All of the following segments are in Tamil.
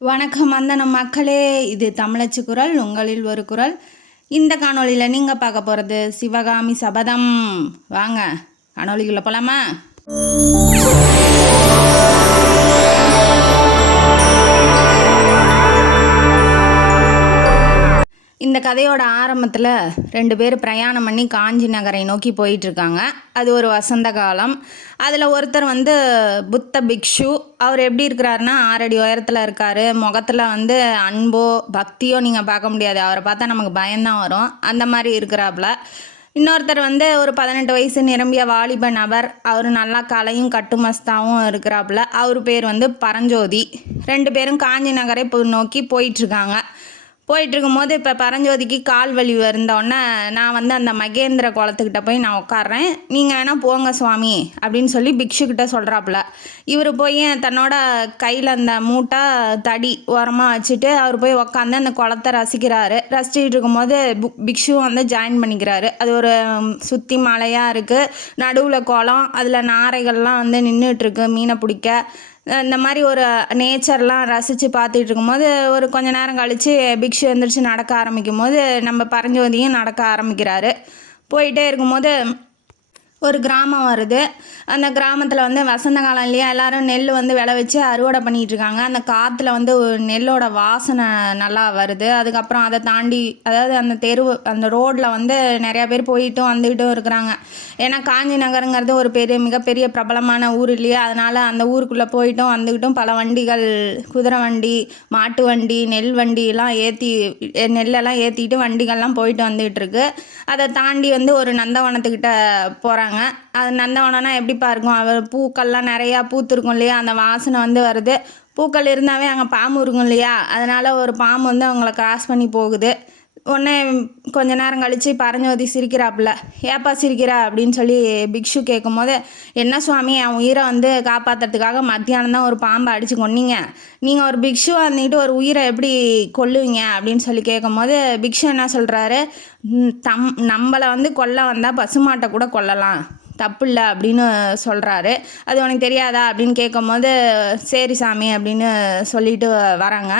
வணக்கம் வந்தனம் மக்களே, இது தமிழச்சு குரல், உங்களில் ஒரு குரல். இந்த காணொளியில் நீங்கள் பார்க்க போகிறது சிவகாமி சபதம். வாங்க காணொளிக்குள்ளே போகலாமா? இந்த கதையோட ஆரம்பத்தில் 2 பேர் பிரயாணம் பண்ணி காஞ்சி நகரை நோக்கி போயிட்டுருக்காங்க. அது ஒரு வசந்த காலம். அதில் ஒருத்தர் புத்த பிக்ஷு. அவர் எப்படி இருக்கிறாருன்னா 6 அடி உயரத்தில் இருக்கார். முகத்தில் அன்போ பக்தியோ நீங்கள் பார்க்க முடியாது. அவரை பார்த்தா நமக்கு பயம்தான் வரும். அந்த மாதிரி இருக்கிறாப்புல. இன்னொருத்தர் ஒரு 18 வயசு நிரம்பிய வாலிப நபர். அவர் நல்லா கலையும் கட்டுமஸ்தாவும் இருக்கிறாப்புல. அவர் பேர் பரஞ்சோதி. 2 பேரும் காஞ்சி நகரை நோக்கி போயிட்டுருக்காங்க. போயிட்டுருக்கும்போது இப்போ பரஞ்சோதிக்கு கால் வலி வந்தோடனே நான் அந்த மகேந்திர குளத்துக்கிட்ட போய் நான் உட்காடுறேன், நீங்கள் வேணால் போங்க சுவாமி அப்படின்னு சொல்லி பிக்ஷுக்கிட்ட சொல்கிறாப்புல. இவர் போய் தன்னோட கையில் அந்த மூட்டை தடி ஓரமாக வச்சுட்டு அவர் போய் உக்காந்து அந்த குளத்தை ரசிக்கிறாரு. ரசிச்சுட்டு இருக்கும்போது பிக்ஷு ஜாயின் பண்ணிக்கிறாரு. அது ஒரு சுற்றி மலையாக இருக்குது, நடுவில் குளம், அதில் நாரைகள்லாம் நின்றுட்டுருக்கு மீனை பிடிக்க. இந்த மாதிரி ஒரு நேச்சர்லாம் ரசித்து பார்த்துட்டு இருக்கும்போது ஒரு கொஞ்ச நேரம் கழித்து பிக்ஷு எழுந்திரிச்சு நடக்க ஆரம்பிக்கும் போது நம்ம பரஞ்சோதியும் நடக்க ஆரம்பிக்கிறாரு. போயிட்டே இருக்கும்போது ஒரு கிராமம் வருது. அந்த கிராமத்தில் வசந்த காலம் இல்லையா, எல்லோரும் நெல் விளை வச்சு அறுவடை பண்ணிகிட்ருக்காங்க. அந்த காற்றுல நெல்லோட வாசனை நல்லா வருது. அதுக்கப்புறம் அதை தாண்டி, அதாவது அந்த அந்த ரோட்டில் நிறையா பேர் போயிட்டும் வந்துக்கிட்டும் இருக்கிறாங்க. ஏன்னா காஞ்சி நகருங்கிறது ஒரு மிகப்பெரிய பிரபலமான ஊர் இல்லையா, அதனால் அந்த ஊருக்குள்ளே போயிட்டும் வந்துக்கிட்டும் பல வண்டிகள், குதிரை வண்டி, மாட்டு வண்டி, நெல் வண்டியெல்லாம் நெல்லெல்லாம் ஏற்றிட்டு வண்டிகள்லாம் போயிட்டு வந்துக்கிட்டு இருக்கு. அதை தாண்டி ஒரு நந்தவனத்துக்கிட்ட போகிறாங்க. அது நந்தவனம்னா எப்படிப்பா இருக்கும், அவர் பூக்கள்லாம் நிறையா பூத்துருக்கும் இல்லையா, அந்த வாசனை வருது. பூக்கள் இருந்தாவே அங்கே பாம்பு இருக்கும் இல்லையா, அதனால் ஒரு பாம்பு அவங்கள கிராஸ் பண்ணி போகுது. உடனே கொஞ்ச நேரம் கழித்து பரஞ்சோதி சிரிக்கிறாப்புல. ஏப்பா சிரிக்கிறா அப்படின்னு சொல்லி பிக்ஷு கேட்கும் போது, என்ன சுவாமி, என் உயிரை காப்பாற்றுறதுக்காக மத்தியானம் தான் ஒரு பாம்பை அடித்து கொன்னீங்க, நீங்கள் ஒரு பிக்ஷுவாக இருந்துக்கிட்டு ஒரு உயிரை எப்படி கொல்லுவீங்க அப்படின்னு சொல்லி கேட்கும் போது பிக்ஷு என்ன சொல்கிறாரு, நம்மளை கொல்ல வந்தால் பசுமாட்டை கூட கொல்லலாம், தப்பு இல்லை அப்படின்னு சொல்கிறாரு. அது உனக்கு தெரியாதா அப்படின்னு கேட்கும் போது சரி சாமி அப்படின்னு சொல்லிட்டு வராங்க.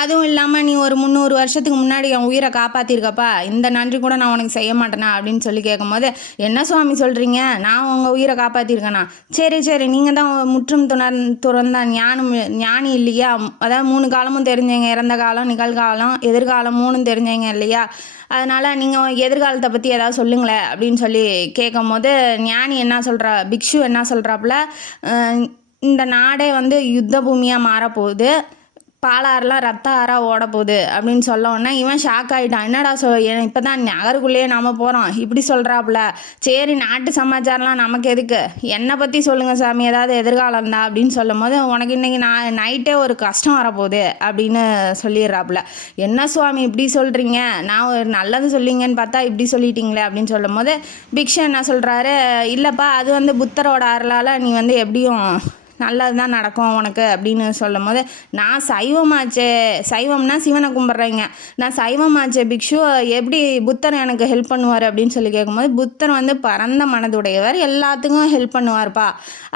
அதுவும் இல்லாமல் நீ ஒரு 300 வருஷத்துக்கு முன்னாடி என் உயிரை காப்பாற்றிருக்கப்பா, இந்த நன்றி கூட நான் உனக்கு செய்ய மாட்டேனா அப்படின்னு சொல்லி கேட்கும்போது, என்ன சுவாமி சொல்கிறீங்க, நான் உங்கள் உயிரை காப்பாற்றிருக்கேனா, சரி நீங்கள் தான் முற்றும் துறந்த ஞானி இல்லையா, அதாவது 3 காலமும் தெரிஞ்சவங்க, இறந்த காலம், நிகழ்காலம், எதிர்காலம் 3 தெரிஞ்சவங்க இல்லையா, அதனால் நீங்கள் எதிர்காலத்தை பற்றி ஏதாவது சொல்லுங்களேன் அப்படின்னு சொல்லி கேட்கும் போது ஞானி என்ன சொல்கிறா, பிக்ஷு என்ன சொல்கிறாப்புல, இந்த நாடே யுத்த பூமியாக மாறப்போகுது, பாலாறுலாம் ரத்த ஆறாக ஓட போகுது அப்படின்னு சொல்ல உடனே இவன் ஷாக் ஆகிட்டான். என்னடா இப்போ தான் நகருக்குள்ளேயே நம்ம போகிறோம் இப்படி சொல்கிறாப்புல, சரி நாட்டு சமாச்சாரம்லாம் நமக்கு எதுக்கு, என்னை பற்றி சொல்லுங்கள் சாமி, ஏதாவது எதிர்காலம் தான் அப்படின்னு சொல்லும் போது, உனக்கு இன்றைக்கி நைட்டே ஒரு கஷ்டம் வரப்போகுது அப்படின்னு சொல்லிடுறாப்புல. என்ன சுவாமி இப்படி சொல்கிறீங்க, நான் ஒரு நல்லது சொல்லிங்கன்னு பார்த்தா இப்படி சொல்லிட்டீங்களே அப்படின்னு சொல்லும் போது பிக்ஷு என்ன சொல்கிறாரு, இல்லைப்பா அது புத்தரோட அருளால் நீ எப்படியும் நல்லது தான் நடக்கும் உனக்கு அப்படின்னு சொல்லும் போது, நான் சைவமாச்சே, சைவம்னா சிவனை கும்பிட்றேங்க, நான் சைவமாச்சே பிக்ஷு, எப்படி புத்தர் எனக்கு ஹெல்ப் பண்ணுவார் அப்படின்னு சொல்லி கேட்கும்போது, புத்தர் பரந்த மனதுடையவர், எல்லாத்துக்கும் ஹெல்ப் பண்ணுவார்ப்பா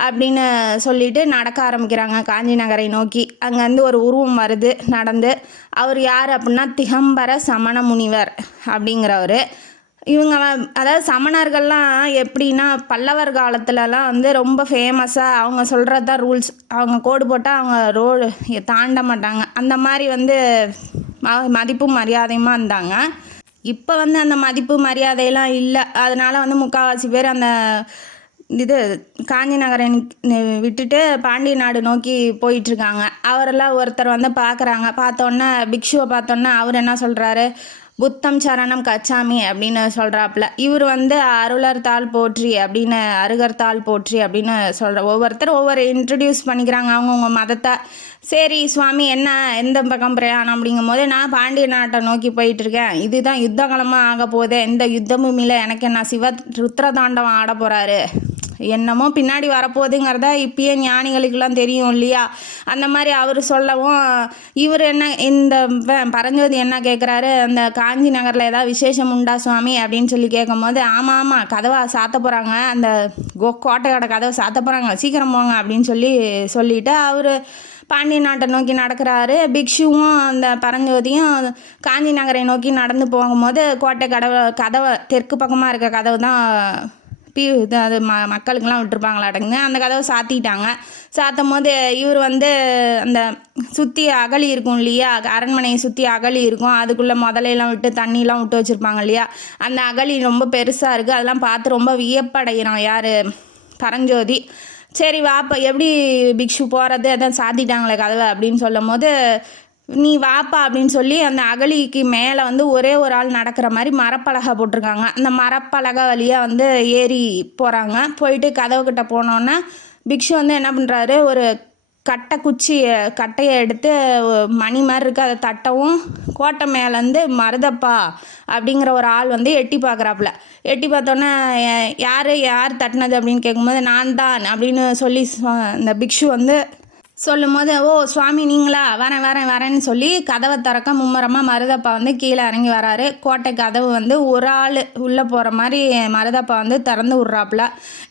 அப்படின்னு சொல்லிட்டு நடக்க ஆரம்பிக்கிறாங்க காஞ்சி நகரை நோக்கி. அங்கேருந்து ஒரு உருவம் வருது நடந்து. அவர் யார் அப்படின்னா திகம்பர சமண முனிவர் அப்படிங்கிறவர். இவங்க அதாவது சமணர்கள்லாம் எப்படின்னா பல்லவர் காலத்துலலாம் ரொம்ப ஃபேமஸாக அவங்க சொல்கிறது தான் ரூல்ஸ், அவங்க கோடு போட்டால் அவங்க ரோடு தாண்ட மாட்டாங்க, அந்த மாதிரி மதிப்பும் மரியாதையுமா இருந்தாங்க. இப்போ அந்த மதிப்பு மரியாதையெல்லாம் இல்லை. அதனால் முக்கால்வாசி பேர் அந்த காஞ்சி நகரை விட்டுட்டு பாண்டிய நாடு நோக்கி போயிட்டுருக்காங்க. அவரெல்லாம் ஒருத்தர் பார்க்குறாங்க. பார்த்தோன்னே பிக்ஷுவை பார்த்தோன்னே அவர் என்ன சொல்கிறாரு, புத்தம் சரணம் கச்சாமி அப்படின்னு சொல்கிறாப்புல. இவர் அருளர் தாள் போற்றி அப்படின்னு, அருகர்த்தாள் போற்றி அப்படின்னு ஒவ்வொருத்தர் ஒவ்வொரு இன்ட்ரடியூஸ் பண்ணிக்கிறாங்க அவங்கவுங்க மதத்தை. சரி சுவாமி, என்ன எந்த பக்கம் பிரயாணம் அப்படிங்கும் போது, நான் பாண்டிய நாட்டை நோக்கி போயிட்டுருக்கேன், இதுதான் யுத்த காலமாக ஆக போகுது, இந்த யுத்த பூமியில் எனக்கு என்ன ருத்ரதாண்டவம் ஆட போகிறாரு, என்னமோ பின்னாடி வரப்போகுதுங்கிறத இப்பயே ஞானிகளுக்கெல்லாம் தெரியும் இல்லையா, அந்த மாதிரி அவர் சொல்லவும் இவர் இந்த பரஞ்சோதி என்ன கேட்குறாரு, அந்த காஞ்சி நகரில் ஏதாவது விசேஷம் உண்டா சுவாமி அப்படின்னு சொல்லி கேட்கும்போது, ஆமாம் கதவை சாத்த போகிறாங்க, அந்த கோட்டையோட கதவை சாத்த போகிறாங்க, சீக்கிரம் போங்க அப்படின்னு சொல்லிட்டு அவர் பாண்டிய நாட்டை நோக்கி நடக்கிறாரு. பிக்ஷுவும் அந்த பரஞ்சோதியும் காஞ்சி நகரை நோக்கி நடந்து போகும்போது கோட்டை கதவை தெற்கு பக்கமாக இருக்க கதவு தான் அது மக்களுக்கெல்லாம் விட்டுருப்பாங்களாட்டங்க. அந்த கதவை சாத்திட்டாங்க. சாத்தும் போது இவர் வந்து அந்த சுற்றி அகழி இருக்கும் இல்லையா, அரண்மனையை சுற்றி அகழி இருக்கும், அதுக்குள்ளே முதலையெல்லாம் விட்டு தண்ணியெலாம் விட்டு வச்சுருப்பாங்க இல்லையா, அந்த அகழி ரொம்ப பெருசாக இருக்குது. அதெல்லாம் பார்த்து ரொம்ப வியப்படைகிறான் யார், பரஞ்சோதி. சரி வாப்பா, எப்படி பிக்ஷு போகிறது, அதான் சாத்திட்டாங்களே கதவை அப்படின்னு சொல்லும் போது, நீ வாப்பா அப்படின்னு சொல்லி அந்த அகழிக்கு மேலே வந்து ஒரே ஒரு ஆள் நடக்கிற மாதிரி மரப்பலகை போட்டிருக்காங்க. அந்த மரப்பலகை வழியாக வந்து ஏறி போகிறாங்க. போயிட்டு கதவுக்கிட்ட போனோன்னே பிக்ஷு வந்து என்ன பண்ணுறாரு, ஒரு கட்டையை எடுத்து மணி மாதிரி இருக்குது, அதை தட்டவும் கோட்டை மேலேருந்து மருதப்பா அப்படிங்கிற ஒரு ஆள் வந்து எட்டி பார்க்குறாப்புல. எட்டி பார்த்தோன்னே யார் தட்டினது அப்படின்னு கேட்கும்போது நான் தான் அப்படின்னு சொல்லி இந்த பிக்ஷு வந்து சொல்லும் போது, ஓ சுவாமி நீங்களா, வரேன்னு சொல்லி கதவை திறக்க மும்மரமாக மருதப்பா வந்து கீழே இறங்கி வராரு. கோட்டை கதவு வந்து ஒரு ஆள் உள்ளே போகிற மாதிரி மருதப்பா வந்து திறந்து விட்றாப்புல.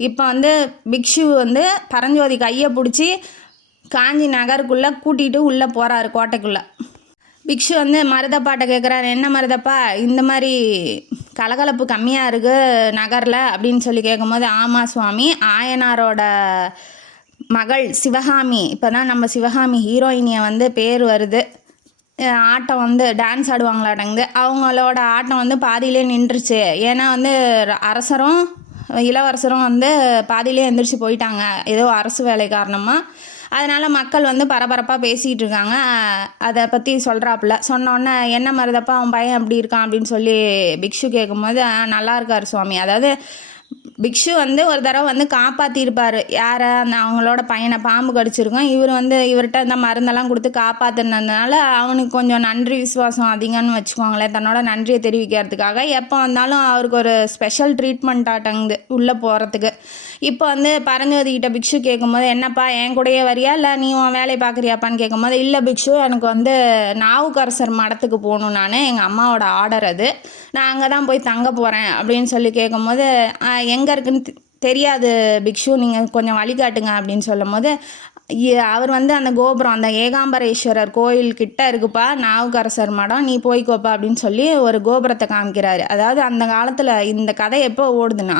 இப்போ வந்து பிக்ஷு வந்து பரஞ்சோதி கையை பிடிச்சி காஞ்சி நகருக்குள்ளே கூட்டிகிட்டு உள்ளே போகிறாரு கோட்டைக்குள்ளே. பிக்ஷு வந்து மருதப்பாட்டை கேட்குறாரு, என்ன மருதப்பா இந்த மாதிரி கலகலப்பு கம்மியாக இருக்குது நகரில் அப்படின்னு சொல்லி கேட்கும்போது, ஆமாம் சுவாமி, ஆயனாரோட மகள் சிவகாமி, இப்போ தான் நம்ம சிவகாமி ஹீரோயினியை வந்து பேர் வருது, ஆட்டம் வந்து டான்ஸ் ஆடுவாங்களாட்டங்குது, அவங்களோட ஆட்டம் வந்து பாதியிலே நின்றுச்சு. ஏன்னா வந்து அரசரும் இளவரசரும் வந்து பாதியிலே எந்திரிச்சு போயிட்டாங்க ஏதோ அரசு வேலை காரணமாக. அதனால் மக்கள் வந்து பரபரப்பாக பேசிகிட்டு இருக்காங்க. அதை பற்றி சொல்கிறாப்புல. சொன்னோன்னே என்ன மருதப்பா அவன் பையன் எப்படி இருக்கான் அப்படின்னு சொல்லி பிக்ஷு கேட்கும்போது, நல்லா இருக்கார் சுவாமி. அதாவது பிக்ஷு வந்து ஒரு தடவை வந்து காப்பாற்றிருப்பார் யாரை, அந்த அவங்களோட பையனை பாம்பு கடிச்சிருக்கோம். இவர் வந்து இவர்கிட்ட இந்த மருந்தெல்லாம் கொடுத்து காப்பாற்றினதுனால அவனுக்கு கொஞ்சம் நன்றி விசுவாசம் அதிகம்னு வச்சுக்கோங்களேன். தன்னோட நன்றியை தெரிவிக்கிறதுக்காக எப்போ வந்தாலும் அவருக்கு ஒரு ஸ்பெஷல் ட்ரீட்மெண்ட் ஆட்டங்குது உள்ளே போகிறதுக்கு. இப்போ வந்து பரஞ்சோதிக்கிட்ட பிக்ஷு கேட்கும்போது, என்னப்பா என் கூடயே வரியா இல்லை நீ உன் வேலையை பார்க்குறியாப்பான்னு கேட்கும்போது, இல்லை பிக்ஷு, எனக்கு வந்து நாவுக்கரசர் மடத்துக்கு போகணும், நான் எங்கள் அம்மாவோட ஆர்டர் அது, நான் அங்கே தான் போய் தங்க போகிறேன் அப்படின்னு சொல்லி கேட்கும்போது, எங்கே இருக்குன்னு தெரியாது பிக்ஷு, நீங்கள் கொஞ்சம் வழிகாட்டுங்க அப்படின்னு சொல்லும் போது, அவர் வந்து அந்த கோபுரம், அந்த ஏகாம்பரேஸ்வரர் கோயில்கிட்ட இருக்குப்பா நாவுக்கரசர் மடம், நீ போய்க்கோப்பா அப்படின்னு சொல்லி ஒரு கோபுரத்தை காமிக்கிறாரு. அதாவது அந்த காலத்தில் இந்த கதை எப்போ ஓடுதுன்னா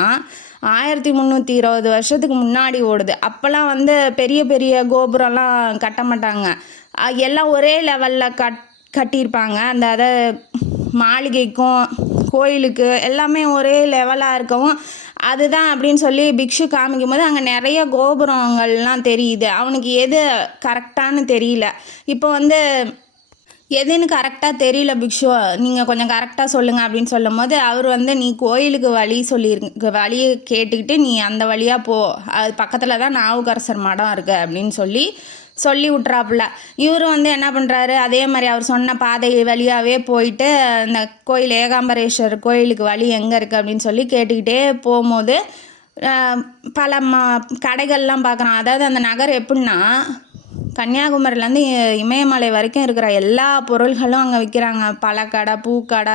1320 வருஷத்துக்கு முன்னாடி ஓடுது. அப்போல்லாம் வந்து பெரிய பெரிய கோபுரம்லாம் கட்ட மாட்டாங்க, எல்லாம் ஒரே லெவலில் கட்டியிருப்பாங்க. அதை மாளிகைக்கும் கோயிலுக்கு எல்லாமே ஒரே லெவலாக இருக்கவும் அதுதான் அப்படின்னு சொல்லி பிக்ஷு காமிக்கும் போது அங்கே நிறைய கோபுரங்கள்லாம் தெரியுது. அவனுக்கு எது கரெக்டானு தெரியல. இப்போ வந்து எதுன்னு கரெக்டாக தெரியல பிக்ஷு, நீங்கள் கொஞ்சம் கரெக்டாக சொல்லுங்கள் அப்படின்னு சொல்லும் போது அவர் வந்து, நீ கோயிலுக்கு வழியை கேட்டுக்கிட்டு நீ அந்த வழியாக போ, அது பக்கத்தில் தான் நாவுக்கரசர் மடம் இருக்குது அப்படின்னு சொல்லி விட்றாப்புல. இவரும் வந்து என்ன பண்ணுறாரு, அதே மாதிரி அவர் சொன்ன பாதை வழியாகவே போயிட்டு அந்த கோயில் ஏகாம்பரேஸ்வரர் கோயிலுக்கு வழி எங்கே இருக்குது அப்படின்னு சொல்லி கேட்டுக்கிட்டே போகும்போது பல கடைகள்லாம் பார்க்குறான். அதாவது அந்த நகர் எப்படின்னா கன்னியாகுமரியிலேருந்து இமயமலை வரைக்கும் இருக்கிற எல்லா பொருள்களும் அங்கே விற்கிறாங்க. பழக்கடை, பூக்கடை,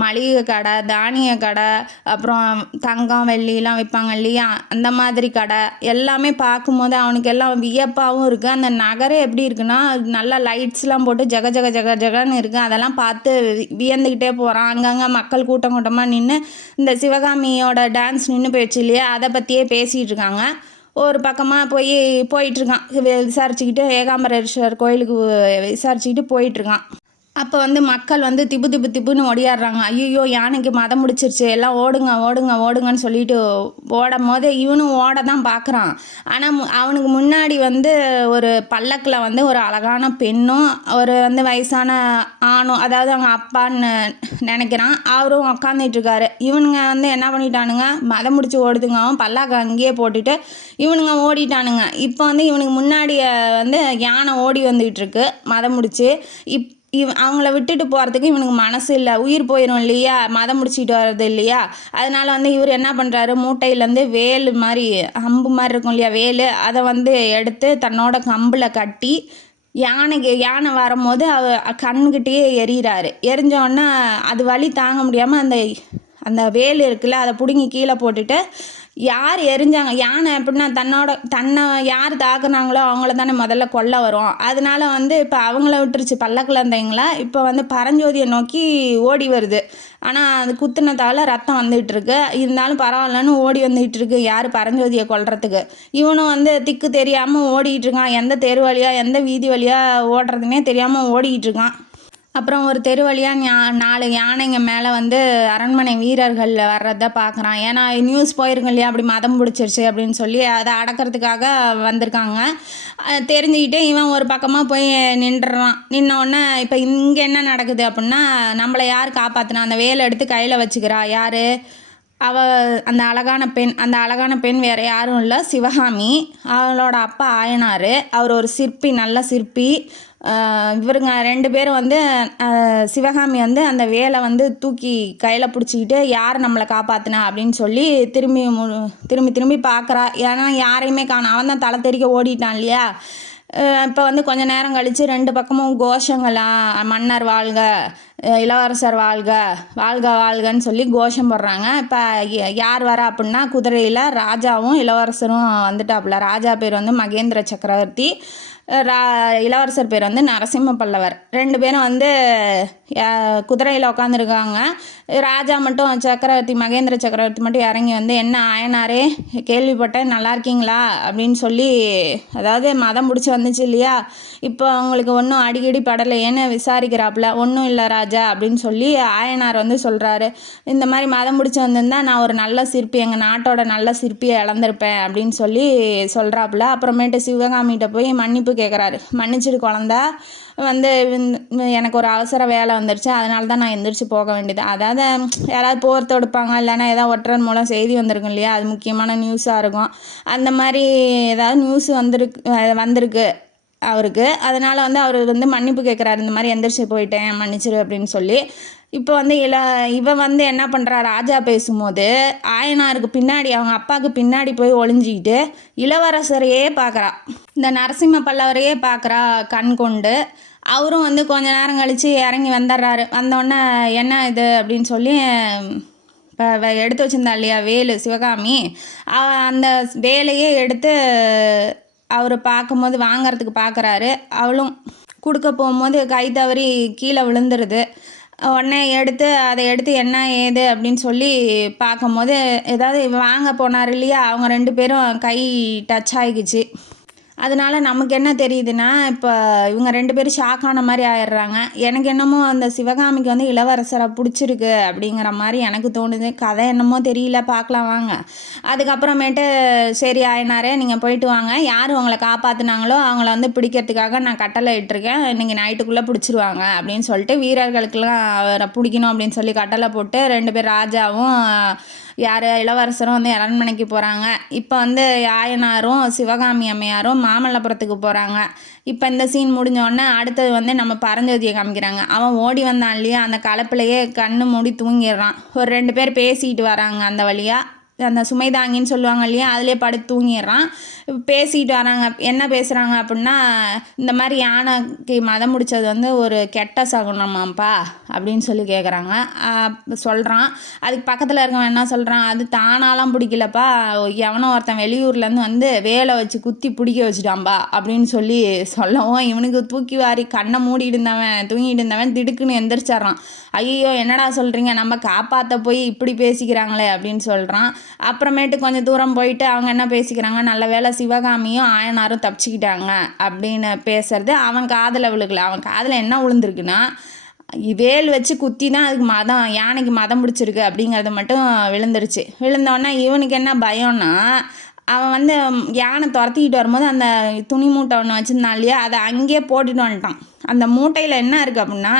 மளிகை கடை, தானிய கடை, அப்புறம் தங்கம் வெள்ளிலாம் விற்பாங்க இல்லையா, அந்த மாதிரி கடை எல்லாமே பார்க்கும்போது அவனுக்கு எல்லாம் வியப்பாகவும் இருக்குது. அந்த நகரே எப்படி இருக்குன்னா நல்லா லைட்ஸ்லாம் போட்டு ஜகன்னு இருக்குது. அதெல்லாம் பார்த்து வியந்துக்கிட்டே போகிறான். அங்கங்கே மக்கள் கூட்டமாக நின்று இந்த சிவகாமியோட டான்ஸ் நின்று போயிடுச்சு இல்லையா, அதை பற்றியே பேசிகிட்டு இருக்காங்க. ஒரு பக்கமாக போயிட்டுருக்கான் விசாரிச்சுக்கிட்டு, ஏகாம்பரேஸ்வரர் கோயிலுக்கு விசாரிச்சுக்கிட்டு போயிட்டுருக்கான். அப்போ வந்து மக்கள் வந்து திப்புன்னு ஓடியாடுறாங்க. ஐயோ யானைக்கு மதம் முடிச்சிருச்சு, எல்லாம் ஓடுங்கன்னு சொல்லிட்டு ஓடும் போது இவனும் ஓட தான் பார்க்குறான். ஆனால் அவனுக்கு முன்னாடி வந்து ஒரு பல்லக்கில் வந்து ஒரு அழகான பெண்ணும் ஒரு வந்து வயசான ஆணும், அதாவது அவங்க அப்பான்னு நினைக்கிறான், அவரும் உக்காந்துட்டுருக்காரு. இவனுங்க வந்து என்ன பண்ணிட்டானுங்க, மதம் முடிச்சு ஓடுதுங்க, அவன் பல்லாக்கு அங்கேயே போட்டுட்டு இவனுங்க ஓடிட்டானுங்க. இப்போ வந்து இவனுக்கு முன்னாடி வந்து யானை ஓடி வந்துகிட்ருக்கு மதம் முடிச்சு. அவங்கள விட்டுட்டு போகிறதுக்கு இவனுக்கு மனசு இல்லை, உயிர் போயிடும் இல்லையா, மதம் முடிச்சிட்டு வர்றது இல்லையா. அதனால் வந்து இவர் என்ன பண்ணுறாரு, மூட்டையிலேருந்து வேல் மாதிரி அம்பு மாதிரி இருக்கும் இல்லையா வேல், அதை வந்து எடுத்து தன்னோட கம்பில் கட்டி யானை வரும்போது கண்ணுக்கிட்டேயே எறிகிறாரு. எரிஞ்சோடனே அது வலி தாங்க முடியாமல் அந்த வேல் இருக்குல்ல அதை பிடுங்கி கீழே போட்டுட்டு யார் எரிஞ்சாங்க யானை எப்படின்னா தன்னை யார் தாக்குனாங்களோ அவங்கள தானே முதல்ல கொல்ல வரும். அதனால வந்து இப்போ அவங்கள விட்டுருச்சு பல்லக்குழந்தைங்கள. இப்போ வந்து பரஞ்சோதியை நோக்கி ஓடி வருது. ஆனால் அது குத்துனதால் ரத்தம் வந்துகிட்டு இருக்கு. இருந்தாலும் பரவாயில்லன்னு ஓடி வந்துகிட்டு இருக்கு யார் பரஞ்சோதியை கொல்றதுக்கு. இவனும் வந்து திக்கு தெரியாமல் ஓடிக்கிட்டு இருக்கான். எந்த தெரு வழியாக எந்த வீதி வழியாக ஓடுறதுனே தெரியாமல் ஓடிக்கிட்டு இருக்கான். அப்புறம் ஒரு தெரு வழியாக 4 யானைங்க மேலே வந்து அரண்மனை வீரர்கள் வர்றதை பார்க்குறான். ஏன்னா நியூஸ் போயிருங்க இல்லையா, அப்படி மதம் பிடிச்சிருச்சு அப்படின்னு சொல்லி அதை அடக்கிறதுக்காக வந்திருக்காங்க. தெரிஞ்சுக்கிட்டே இவன் ஒரு பக்கமாக போய் நின்றுறான். நின்னோடனே இப்போ இங்கே என்ன நடக்குது அப்படின்னா, நம்மளை யார் காப்பாற்றினா அந்த வேலை எடுத்து கையில் வச்சுக்கிறா யார், அந்த அழகான பெண் வேறு யாரும் இல்லை, சிவகாமி. அவளோட அப்பா ஆயனார். அவர் ஒரு சிற்பி, நல்ல சிற்பி. இவருங்க 2 பேரும் வந்து சிவகாமி வந்து அந்த வேலை வந்து தூக்கி கையில் பிடிச்சிக்கிட்டு யார் நம்மளை காப்பாற்றினா அப்படின்னு சொல்லி திரும்பி பார்க்குறா. ஏன்னா யாரையுமே காணோம். அவன் தான் தலை தெறிக்க ஓடிட்டான் இல்லையா. இப்போ வந்து கொஞ்ச நேரம் கழித்து 2 பக்கமும் கோஷங்களாம், மன்னர் வாழ்க, இளவரசர் வாழ்க, வாழ்க வாழ்கன்னு சொல்லி கோஷம் போடுறாங்க. இப்போ யார் வரா அப்படின்னா குதிரையில் ராஜாவும் இளவரசரும் வந்துட்டாப்புல. ராஜா பேர் வந்து மகேந்திர சக்கரவர்த்தி, இளவரசர் பேர் வந்து நரசிம்ம பல்லவர். 2 பேரும் வந்து குதிரையில் உட்காந்துருக்காங்க. ராஜா மட்டும் மகேந்திர சக்கரவர்த்தி மட்டும் இறங்கி வந்து, என்ன ஆயனாரே கேள்விப்பட்டேன், நல்லா இருக்கீங்களா அப்படின்னு சொல்லி, அதாவது மதம் பிடிச்சி வந்துச்சு இல்லையா, இப்போ அவங்களுக்கு ஒன்றும் அடிக்கடி படலையேன்னு விசாரிக்கிறாப்புல. ஒன்றும் இல்லை ராஜா அப்படின்னு சொல்லி ஆயனார் வந்து சொல்கிறாரு. இந்த மாதிரி மதம் பிடிச்சி வந்திருந்தா நான் ஒரு நல்ல சிற்பி, எங்கள் நாட்டோட நல்ல சிற்பியை இழந்திருப்பேன் அப்படின்னு சொல்லி சொல்கிறாப்புல. அப்புறமேட்டு சிவகாமிகிட்ட போய் மன்னிப்பு கேட்குறாரு. மன்னிச்சிடு குழந்தா, வந்து எனக்கு ஒரு அவசர வேலை வந்துருச்சு, அதனால தான் நான் எந்திரிச்சு போக வேண்டியது. அதாவது யாராவது போர் தொடுப்பாங்க, இல்லைன்னா ஏதாவது ஒற்றர் மூலம் செய்தி வந்திருக்கும் இல்லையா, அது முக்கியமான நியூஸாக இருக்கும். அந்த மாதிரி ஏதாவது நியூஸ் வந்திருக்கு அவருக்கு. அதனால் வந்து அவர் வந்து மன்னிப்பு கேட்குறாரு. இந்த மாதிரி எந்திரிச்சு போயிட்டேன், மன்னிச்சிரு அப்படின்னு சொல்லி. இப்போ வந்து இவன் வந்து என்ன பண்ணுறா, ராஜா பேசும்போது ஆயனாருக்கு பின்னாடி, அவங்க அப்பாவுக்கு பின்னாடி போய் ஒளிஞ்சிக்கிட்டு இளவரசரையே பார்க்குறா. இந்த நரசிம்ம பல்லவரையே பார்க்குறா கண் கொண்டு. அவரும் வந்து கொஞ்ச நேரம் கழித்து இறங்கி வந்துடுறாரு. வந்தோடனே என்ன இது அப்படின்னு சொல்லி, இப்போ எடுத்து வச்சுருந்தா இல்லையா வேலு சிவகாமி, அந்த வேலையே எடுத்து அவர் பார்க்கும்போது வாங்கிறதுக்கு பார்க்குறாரு. அவளும் கொடுக்க போகும்போது கை தவறி கீழே விழுந்துருது. உடனே அதை எடுத்து என்ன ஏது அப்படின்னு சொல்லி பார்க்கும்போது, ஏதாவது வாங்க போனார் இல்லையா, அவங்க 2 பேரும் கை டச் ஆகிக்குச்சு. அதனால நமக்கு என்ன தெரியுதுன்னா, இப்போ இவங்க 2 பேரும் ஷாக் ஆன மாதிரி ஆயிடுறாங்க. எனக்கு என்னமோ அந்த சிவகாமிக்கு வந்து இளவரசரை பிடிச்சிருக்கு அப்படிங்கிற மாதிரி எனக்கு தோணுது. கதை என்னமோ தெரியல, பார்க்கலாம் வாங்க. அதுக்கப்புறமேட்டு சரி ஆயனாரே நீங்கள் போயிட்டு வாங்க, யார் உங்களை காப்பாற்றினாங்களோ அவங்கள வந்து பிடிக்கிறதுக்காக நான் கட்டளை இட்டிருக்கேன், இன்றைக்கி நைட்டுக்குள்ளே பிடிச்சிருவாங்க அப்படின்னு சொல்லிட்டு வீரர்களுக்கெல்லாம் அவரை பிடிக்கணும் அப்படின்னு சொல்லி கட்டளை போட்டு 2 பேர் ராஜாவும் இளவரசரும் வந்து அரண்மனைக்கு போகிறாங்க. இப்போ வந்து ஆயனாரும் சிவகாமி அம்மையாரும் மாமல்லபுரத்துக்கு போகிறாங்க. இப்போ இந்த சீன் முடிஞ்சோடனே அடுத்தது வந்து நம்ம பரஞ்சோதியை காமிக்கிறாங்க. அவன் ஓடி வந்தான் இல்லையா, அந்த கலப்பிலையே கண்ணு மூடி தூங்கிடுறான். ஒரு 2 பேர் பேசிக்கிட்டு வராங்க அந்த வழியாக, அந்த சுமைதாங்கின்னு சொல்லுவாங்க இல்லையா, அதிலே படுத்து தூங்கிடுறான். பேசிக்கிட்டு வராங்க. என்ன பேசுகிறாங்க அப்படின்னா, இந்த மாதிரி யானைக்கு மதம் முடித்தது வந்து ஒரு கெட்ட சகுனமாப்பா அப்படின்னு சொல்லி கேட்குறாங்க. சொல்கிறான். அதுக்கு பக்கத்தில் இருக்கவன் என்ன சொல்கிறான், அது தானாலாம் பிடிக்கலப்பா, எவனோ ஒருத்தன் வெளியூர்லேருந்து வந்து வேலை வச்சு குத்தி பிடிக்க வச்சுட்டான்பா அப்படின்னு சொல்லி சொல்லவும், இவனுக்கு தூக்கி வாரி கண்ணை தூங்கிட்டு இருந்தவன் திடுக்குன்னு எந்திரிச்சிட்றான். ஐயோ என்னடா சொல்கிறீங்க, நம்ம காப்பாற்ற போய் இப்படி பேசிக்கிறாங்களே அப்படின்னு சொல்கிறான். அப்புறமேட்டு கொஞ்சம் தூரம் போயிட்டு அவங்க என்ன பேசிக்கிறாங்க, நல்ல வேளை சிவகாமியும் ஆயனாரும் தப்பிச்சுக்கிட்டாங்க அப்படின்னு பேசுறது அவன் காதில் விழுகல. அவன் காதில் என்ன விழுந்திருக்குன்னா, வேல் வச்சு குத்தி தான் அதுக்கு யானைக்கு மதம் பிடிச்சிருக்கு அப்படிங்கிறது மட்டும் விழுந்துருச்சு. விழுந்தோடனே இவனுக்கு என்ன பயம்னா, அவன் வந்து யானை துரத்திக்கிட்டு வரும்போது அந்த துணி மூட்டை ஒன்று வச்சுருந்தான் இல்லையா, அதை அங்கேயே போட்டுட்டு வந்துட்டான். அந்த மூட்டையில் என்ன இருக்குது அப்படின்னா,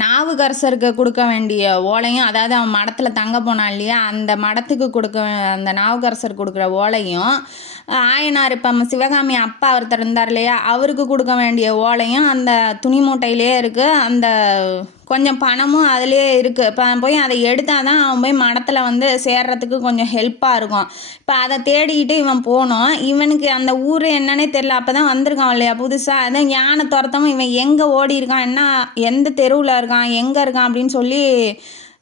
நாவுக்கரசருக்கு கொடுக்க வேண்டிய ஓலையும், அதாவது அவன் மடத்தில் தங்க போனான் இல்லையா, அந்த மடத்துக்கு அந்த நாவுக்கரசர் கொடுக்குற ஓலையும், ஆயனார் இப்போ சிவகாமி அப்பா ஒருத்தர் இருந்தார் இல்லையா, அவருக்கு கொடுக்க வேண்டிய ஓலையும் அந்த துணி மூட்டையிலே இருக்குது. அந்த கொஞ்சம் பணமும் அதிலே இருக்குது. இப்போ போய் அதை எடுத்தால் தான் அவன் போய் மடத்தில் வந்து சேர்றதுக்கு கொஞ்சம் ஹெல்ப்பாக இருக்கும். இப்போ அதை தேடிக்கிட்டு இவன் போனோம். இவனுக்கு அந்த ஊர் என்னன்னே தெரியல. அப்போ தான் வந்திருக்கான் இல்லையா புதுசாக. அதான் யானை துரத்தவும் இவன் எங்கே ஓடி இருக்கான், எந்த தெருவில் இருக்கான், எங்கே இருக்கான் அப்படின்னு சொல்லி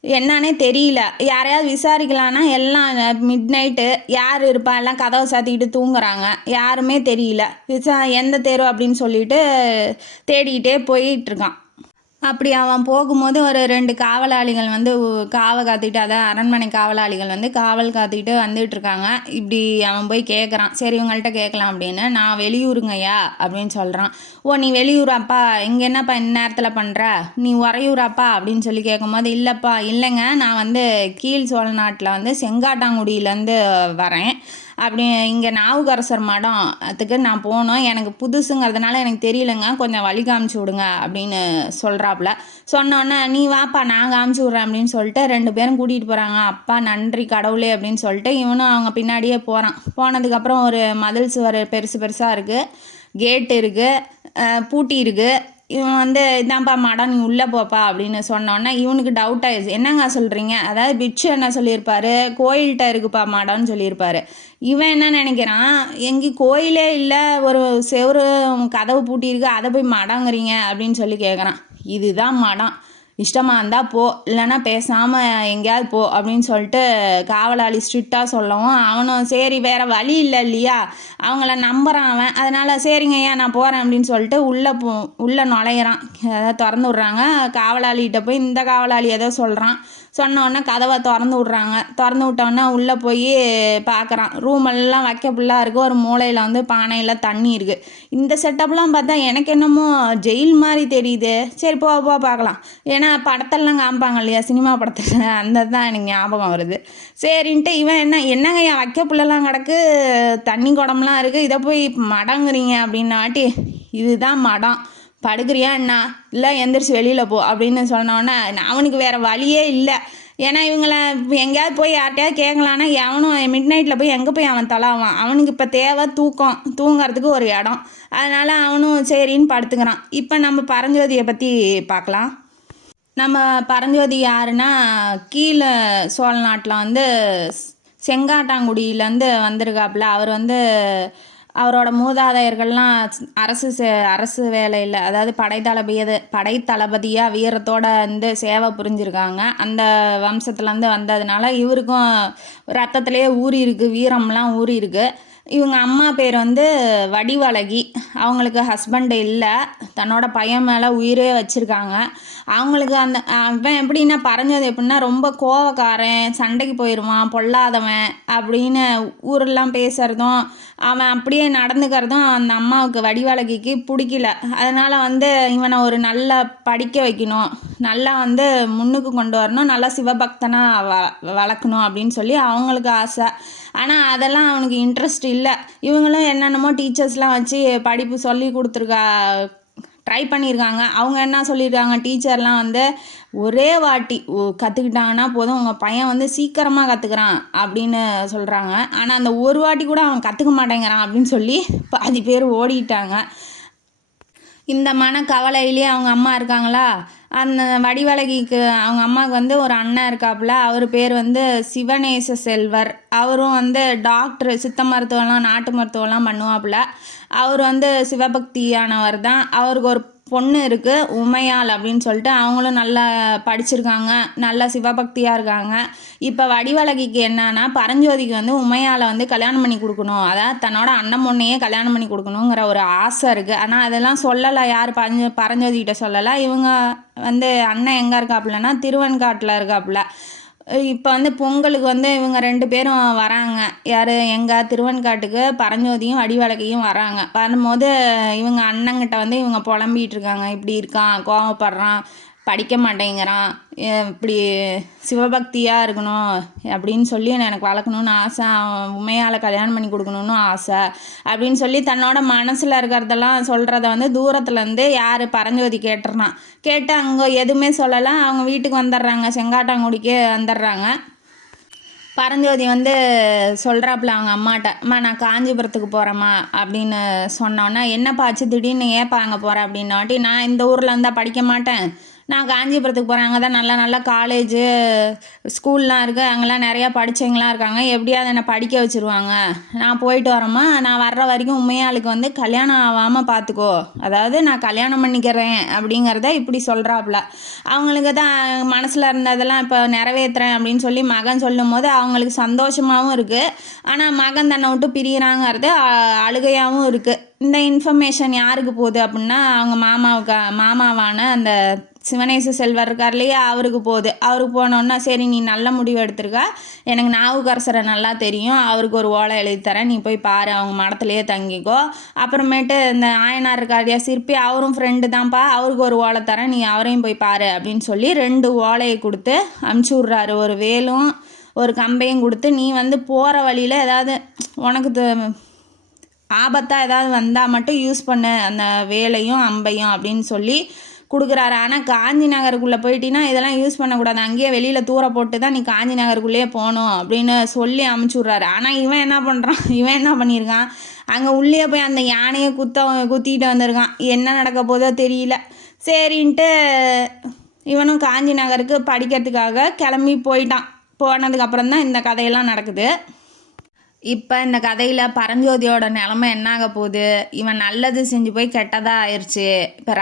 என்னன்னே தெரியல. யாரையாவது விசாரிக்கலான்னா எல்லாம் மிட் நைட்டு யார் இருப்பா, எல்லாம் கதவை சாத்திக்கிட்டு தூங்குறாங்க. யாருமே தெரியல. எந்த தெரு அப்படின்னு சொல்லிட்டு தேடிக்கிட்டே போயிட்டுருக்கான். அப்படி அவன் போகும்போது ஒரு 2 காவலாளிகள் வந்து காவல் காத்துக்கிட்டு, அதான் அரண்மனை காவலாளிகள் வந்து காவல் காத்துக்கிட்டு வந்துட்டுருக்காங்க. இப்படி அவன் போய் கேட்குறான். சரி இவங்கள்ட்ட கேட்கலாம் அப்படின்னு. நான் வெளியூருங்கய்யா அப்படின்னு சொல்கிறான். ஓ நீ வெளியூராப்பா, இங்கே என்னப்பா இந்நேரத்தில் பண்ணுற, நீ உறையூராப்பா அப்படின்னு சொல்லி கேட்கும்போது, இல்லைப்பா இல்லைங்க, நான் வந்து கீழ் சோழ நாட்டில் வந்து செங்காட்டாங்குடியிலேருந்து வரேன். அப்படி இங்கே நாவுக்கரசர் மடம் அதுக்கு நான் போனோம், எனக்கு புதுசுங்கிறதுனால எனக்கு தெரியலங்க, கொஞ்சம் வழி காமிச்சு விடுங்க அப்படின்னு சொல்கிறாப்புல. சொன்னோன்னே நீ வாப்பா நான் காமிச்சு விட்றேன் அப்படின்னு சொல்லிட்டு 2 பேரும் கூட்டிகிட்டு போகிறாங்க. அப்பா நன்றி கடவுளே அப்படின்னு சொல்லிட்டு இவனும் அவங்க பின்னாடியே போகிறான். போனதுக்கப்புறம் ஒரு மதில் சுவர் பெருசு பெருசாக இருக்குது, கேட்டு இருக்குது, பூட்டி இருக்குது. இவன் வந்து இதான்ப்பா மடம், நீ உள்ளே போப்பா அப்படின்னு சொன்னோன்னே இவனுக்கு டவுட் ஆயிடுச்சு. என்னங்க சொல்கிறீங்க, அதாவது பிட்சு என்ன சொல்லியிருப்பாரு, கோயில்கிட்ட இருக்குப்பா மடம்னு சொல்லியிருப்பாரு. இவன் என்ன நினைக்கிறான், எங்கேயும் கோயிலே இல்லை, ஒரு செவரு கதவு பூட்டியிருக்கு, அதை போய் மடங்கிறீங்க அப்படின்னு சொல்லி கேட்குறான். இதுதான் மடம், இஷ்டமாக இருந்தால் போ, இல்லைன்னா பேசாமல் எங்கேயாவது போ அப்படின்னு சொல்லிட்டு காவலாளி ஸ்ட்ரிக்டாக சொல்லவும் அவனும் சரி வேறு வழி இல்லை இல்லையா, அவங்கள நம்புகிறான் அவன். அதனால் சரிங்க ஐயா நான் போகிறேன் அப்படின்னு சொல்லிட்டு உள்ளே நுழையிறான். அதாவது திறந்து விட்றாங்க. காவலாளிகிட்ட போய் இந்த காவலாளி ஏதோ சொல்கிறான். சொன்னோடனே கதவை திறந்து விட்றாங்க. திறந்து விட்டோன்னே உள்ளே போய் பார்க்குறான். ரூமெல்லாம் வைக்கப்புல்லாக இருக்குது. ஒரு மூலையில் வந்து பானையில் தண்ணி இருக்குது. இந்த செட்டப்லாம் பார்த்தா எனக்கு என்னமோ ஜெயில் மாதிரி தெரியுது. சரி போ பார்க்கலாம். ஏன்னா படத்தெல்லாம் காமிப்பாங்க இல்லையா, சினிமா படத்தில், அந்த தான் எனக்கு ஞாபகம் வருது. சரின்ட்டு இவன் என்னங்க என் வைக்கப்புல்லாம் கிடக்கு, தண்ணி குடம்லாம் இருக்குது, இதை போய் மடங்குறீங்க அப்படின்னாட்டி, இதுதான் மடம், படுக்கிறியா என்ன, இல்லை எந்திரிச்சு வெளியில் போ அப்படின்னு சொன்னோன்னே அவனுக்கு வேறு வழியே இல்லை. ஏன்னா இவங்களை எங்கேயாவது போய் யார்கிட்டயாவது கேட்கலான்னா எவனும் மிட் நைட்டில் போய் எங்கே போய் அவன் தலாவான். அவனுக்கு இப்போ தேவை தூக்கம், தூங்கிறதுக்கு ஒரு இடம். அதனால் அவனும் சரின்னு படுத்துக்கிறான். இப்போ நம்ம பரஞ்சோதியை பற்றி பார்க்கலாம். நம்ம பரஞ்சோதி யாருன்னா, கீழே சோழ நாட்டில் வந்து செங்காட்டாங்குடியிலேருந்து வந்திருக்காப்புல. அவர் வந்து அவரோட மூதாதையர்கள்லாம் அரசு வேலையில், அதாவது படைத்தளபதியாக வீரத்தோட வந்து சேவை புரிஞ்சிருக்காங்க. அந்த வம்சத்துலேருந்து வந்ததுனால இவருக்கும் ரத்தத்திலே ஊறி இருக்குது, வீரம்லாம் ஊறி இருக்குது. இவங்க அம்மா பேர் வந்து வடிவழகி. அவங்களுக்கு ஹஸ்பண்ட் இல்லை, தன்னோட பையன் மேலே உயிரே வச்சுருக்காங்க. அவங்களுக்கு அவன் எப்படின்னா பரஞ்சோதி எப்படின்னா ரொம்ப கோவக்காரன், சண்டைக்கு போயிடுவான், பொல்லாதவன் அப்படின்னு ஊரெல்லாம் பேசுகிறதும் அவன் அப்படியே நடந்துக்கிறதும் அந்த அம்மாவுக்கு வடிவழகிக்கு பிடிக்கல. அதனால் வந்து இவனை ஒரு நல்ல படிக்க வைக்கணும், நல்லா வந்து முன்னுக்கு கொண்டு வரணும், நல்லா சிவபக்தனாக வளர்க்கணும் அப்படின்னு சொல்லி அவங்களுக்கு ஆசை. ஆனால் அதெல்லாம் அவனுக்கு இன்ட்ரெஸ்ட் இல்லை. இவங்களும் என்னென்னமோ டீச்சர்ஸ்லாம் வச்சு படிப்பு சொல்லி ட்ரை பண்ணியிருக்காங்க. அவங்க என்ன சொல்லியிருக்காங்க, டீச்சர்லாம் வந்து ஒரே வாட்டி கற்றுக்கிட்டாங்கன்னா போதும், உங்கள் பையன் வந்து சீக்கிரமாக கற்றுக்குறான் அப்படின்னு சொல்கிறாங்க. ஆனால் அந்த ஒரு வாட்டி கூட அவன் கற்றுக்க மாட்டேங்கிறான் அப்படின்னு சொல்லி பாதி பேர் ஓடிட்டாங்க. இந்த மனக்கவலையிலே அவங்க அம்மா இருக்காங்களா, அந்த வடிவழகிக்கு அவங்க அம்மாவுக்கு வந்து ஒரு அண்ணன் இருக்காப்புல. அவர் பேர் வந்து சிவநேச செல்வர். அவரும் வந்து டாக்டர், சித்த மருத்துவம்லாம் நாட்டு மருத்துவம்லாம் பண்ணுவாப்புல. அவர் வந்து சிவபக்தியானவர் தான். அவருக்கு ஒரு பொண்ணு இருக்குது, உமையாள் அப்படின்னு சொல்லிட்டு. அவங்களும் நல்லா படிச்சிருக்காங்க, நல்லா சிவபக்தியாக இருக்காங்க. இப்போ வடிவழகிக்கு என்னன்னா, பரஞ்சோதிக்கு வந்து உமையாளை வந்து கல்யாணம் பண்ணி கொடுக்கணும், அதாவது தன்னோட அண்ணன் பொண்ணையே கல்யாணம் பண்ணி கொடுக்கணுங்கிற ஒரு ஆசை இருக்குது. ஆனால் அதெல்லாம் சொல்லலை, யார் பரஞ்சோதிக்கிட்ட சொல்லலை. இவங்க வந்து அண்ணன் எங்கே இருக்காப்புலன்னா திருவெண்காட்டில் இருக்காப்புல. இப்போ வந்து பொங்கலுக்கு வந்து இவங்க 2 பேரும் வராங்க. யார், எங்கள் திருவெண்காட்டுக்கு பரஞ்சோதியும் வடிவழகியும் வராங்க. வரும்போது இவங்க அண்ணங்கிட்ட வந்து இவங்க புலம்பிகிட்டு இருக்காங்க, இப்படி இருக்கான், கோவப்படுறான், படிக்க மாட்டேங்கிறான், இப்படி சிவபக்தியாக இருக்கணும் அப்படின்னு சொல்லி எனக்கு வளர்க்கணுன்னு ஆசை, அவன் உமையால் கல்யாணம் பண்ணி கொடுக்கணுன்னு ஆசை அப்படின்னு சொல்லி தன்னோட மனசில் இருக்கிறதெல்லாம் சொல்கிறத வந்து தூரத்துலேருந்து யார் பரஞ்சோதி கேட்டுறான். கேட்டு அங்கே எதுவுமே சொல்லலை. அவங்க வீட்டுக்கு வந்துடுறாங்க, செங்காட்டாங்குடிக்கு வந்துடுறாங்க. பரஞ்சோதி வந்து சொல்கிறாப்புல அவங்க அம்மாட்ட, அம்மா நான் காஞ்சிபுரத்துக்கு போகிறேம்மா அப்படின்னு சொன்னோன்னா, என்னப்பா ஆச்சு திடீர்னு ஏப்பா அங்கே போகிறேன் அப்படின்னாட்டி, நான் இந்த ஊரில் இருந்தால் படிக்க மாட்டேன், நான் காஞ்சிபுரத்துக்கு போகிறேன், அங்கே தான் நல்ல நல்ல காலேஜு ஸ்கூல்லாம் இருக்குது, அங்கெல்லாம் நிறையா படித்தவங்களாம் இருக்காங்க, எப்படியாவது என்னை படிக்க வச்சுருவாங்க, நான் போயிட்டு வரேம்மா, நான் வர்ற வரைக்கும் உண்மையாளுக்கு வந்து கல்யாணம் ஆகாமல் பார்த்துக்கோ, அதாவது நான் கல்யாணம் பண்ணிக்கிறேன் அப்படிங்கிறத இப்படி சொல்கிறாப்புல. அவங்களுக்கு தான் மனசில் இருந்ததெல்லாம் இப்போ நிறைவேற்றுறேன் அப்படின்னு சொல்லி மகன் சொல்லும் போது அவங்களுக்கு சந்தோஷமாகவும் இருக்குது. ஆனால் மகன் தன்னை விட்டு பிரியிறாங்கிறது அழுகையாகவும் இருக்குது. இந்த இன்ஃபர்மேஷன் யாருக்கு போகுது அப்படின்னா அவங்க மாமாவான அந்த சிவனேச செல்வர் இருக்கார் இல்லையா, அவருக்கு போகுது. அவருக்கு போனோன்னா சரி நீ நல்ல முடிவு எடுத்திருக்கா, எனக்கு நாவுக்கரசரை நல்லா தெரியும், அவருக்கு ஒரு ஓலை எழுதி தரேன், நீ போய் பாரு, அவங்க மடத்துலேயே தங்கிக்கோ. அப்புறமேட்டு இந்த ஆயனார் இருக்காரியா சிற்பி, அவரும் ஃப்ரெண்டு தான்ப்பா, அவருக்கு ஒரு ஓலை தரேன், நீ அவரையும் போய் பாரு அப்படின்னு சொல்லி 2 ஓலையை கொடுத்து அமுச்சு விட்றாரு. ஒரு வேலும் ஒரு கம்பையும் கொடுத்து, நீ வந்து போகிற வழியில் ஏதாவது உனக்கு ஆபத்தாக ஏதாவது வந்தால் மட்டும் யூஸ் பண்ணு அந்த வேலையும் அம்பையும் அப்படின்னு சொல்லி கொடுக்குறாரு. ஆனால் காஞ்சி நகருக்குள்ளே போயிட்டீங்கன்னா இதெல்லாம் யூஸ் பண்ணக்கூடாது, அங்கேயே வெளியில் தூர போட்டு தான் நீ காஞ்சி நகருக்குள்ளேயே போகணும் அப்படின்னு சொல்லி அமுச்சு விட்றாரு. ஆனால் இவன் என்ன பண்ணியிருக்கான், அங்கே உள்ளே போய் அந்த யானையை குத்திட்டு வந்திருக்கான். என்ன நடக்க போதோ தெரியல. சரின்ட்டு இவனும் காஞ்சி நகருக்கு படிக்கிறதுக்காக கிளம்பி போயிட்டான். போனதுக்கப்புறம் தான் இந்த கதையெல்லாம் நடக்குது. இப்போ இந்த கதையில் பரஞ்சோதியோட நிலமை என்னாக போகுது, இவன் நல்லது செஞ்சு போய் கெட்டதாக ஆயிடுச்சு. இப்போ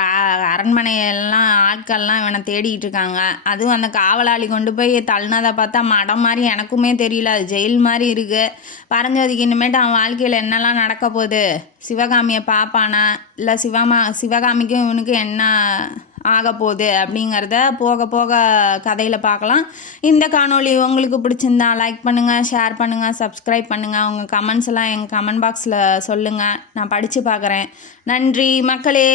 அரண்மனையெல்லாம் ஆட்கள்லாம் இவனை தேடிக்கிட்டு இருக்காங்க. அதுவும் அந்த காவலாளி கொண்டு போய் தள்ளினதை பார்த்தா மடம் மாதிரி எனக்குமே தெரியல, அது ஜெயில் மாதிரி இருக்குது. பரஞ்சோதிக்கு இனிமேட்டு அவன் வாழ்க்கையில் என்னெல்லாம் நடக்க போகுது, சிவகாமியை பார்ப்பானா இல்லை சிவகாமிக்கும் இவனுக்கும் என்ன ஆக போகுது அப்படிங்கிறத போக போக கதையில் பார்க்கலாம். இந்த காணொளி உங்களுக்கு பிடிச்சிருந்தா லைக் பண்ணுங்கள், ஷேர் பண்ணுங்கள், சப்ஸ்கிரைப் பண்ணுங்கள். உங்கள் கமெண்ட்ஸ் எல்லாம் எங்கள் கமெண்ட் பாக்ஸில் சொல்லுங்கள், நான் படித்து பார்க்குறேன். நன்றி மக்களே.